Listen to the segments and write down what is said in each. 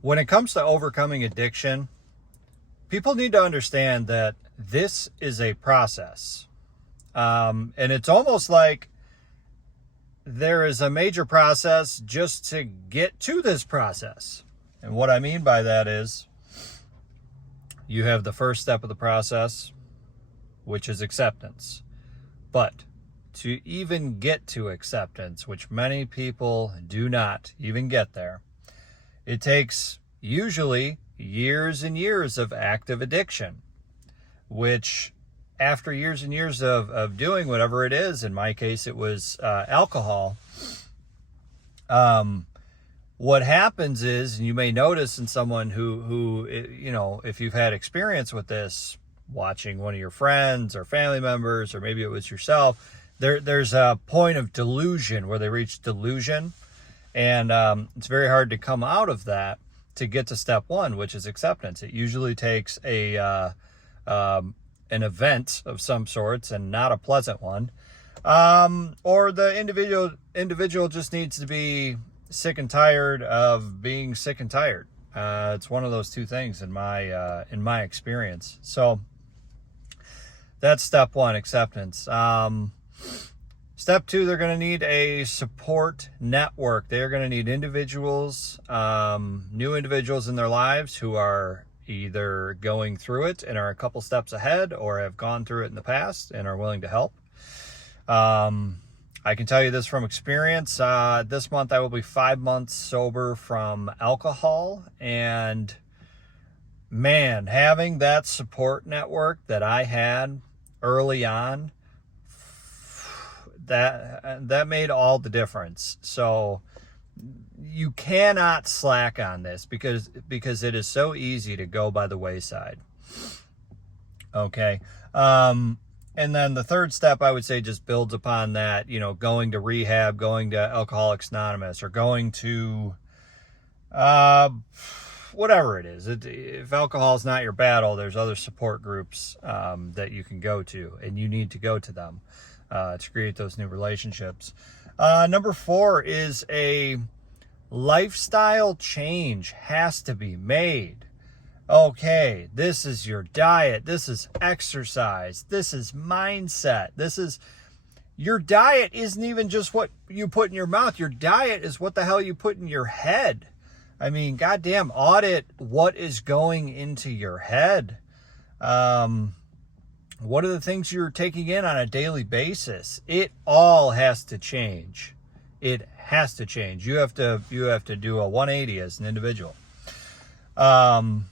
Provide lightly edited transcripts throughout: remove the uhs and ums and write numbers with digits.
When it comes to overcoming addiction, people need to understand that this is a process. And it's almost like there is a major process just to get to this process. And what I mean by that is you have the first step of the process, which is acceptance. But to even get to acceptance, which many people do not even get there, it takes usually years and years of active addiction, which after years and years of doing whatever it is, in my case, it was alcohol. What happens is, and you may notice in someone who, if you've had experience with this, watching one of your friends or family members, or maybe it was yourself, there's a point of delusion where they reach delusion. And it's very hard to come out of that to get to step one, which is acceptance. It usually takes an event of some sorts, and not a pleasant one. Or the individual just needs to be sick and tired of being sick and tired. It's one of those two things in my experience. So that's step one, acceptance. Step two, they're going to need a support network. They're going to need individuals, new individuals in their lives who are either going through it and are a couple steps ahead, or have gone through it in the past and are willing to help. I can tell you this from experience. This month I will be 5 months sober from alcohol. And man, having that support network that I had early on, that made all the difference. So you cannot slack on this because it is so easy to go by the wayside. Okay. And then the third step, I would say, just builds upon that, going to rehab, going to Alcoholics Anonymous, or going to whatever it is. If alcohol is not your battle, there's other support groups that you can go to, and you need to go to them to create those new relationships. Number 4 is a lifestyle change has to be made. Okay, this is your diet, this is exercise, this is mindset, your diet isn't even just what you put in your mouth. Your diet is what the hell you put in your head. I mean, goddamn, audit what is going into your head. What are the things you're taking in on a daily basis? It all has to change. It has to change. You have to do a 180 as an individual. And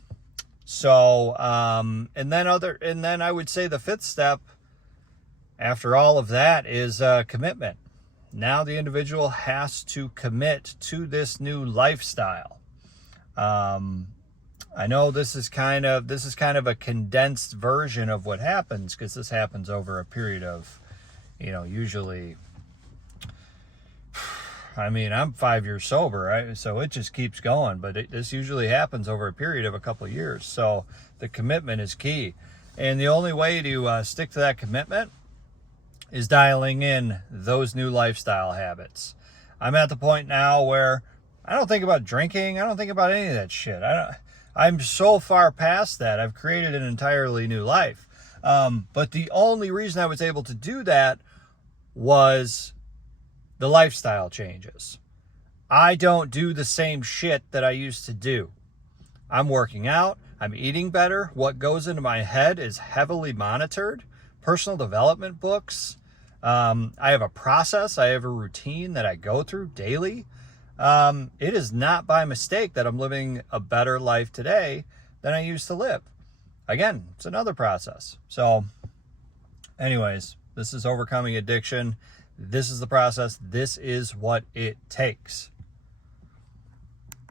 then I would say the 5th step after all of that is commitment. Now the individual has to commit to this new lifestyle. I know this is kind of a condensed version of what happens, because this happens over a period of, usually, I'm 5 years sober, right? So it just keeps going, but this usually happens over a period of a couple of years. So the commitment is key. And the only way to stick to that commitment is dialing in those new lifestyle habits. I'm at the point now where I don't think about drinking. I don't think about any of that shit. I'm so far past that. I've created an entirely new life. But the only reason I was able to do that was the lifestyle changes. I don't do the same shit that I used to do. I'm working out. I'm eating better. What goes into my head is heavily monitored. Personal development books. I have a process. I have a routine that I go through daily. It is not by mistake that I'm living a better life today than I used to live. Again, it's another process. So anyways, this is overcoming addiction. This is the process. This is what it takes.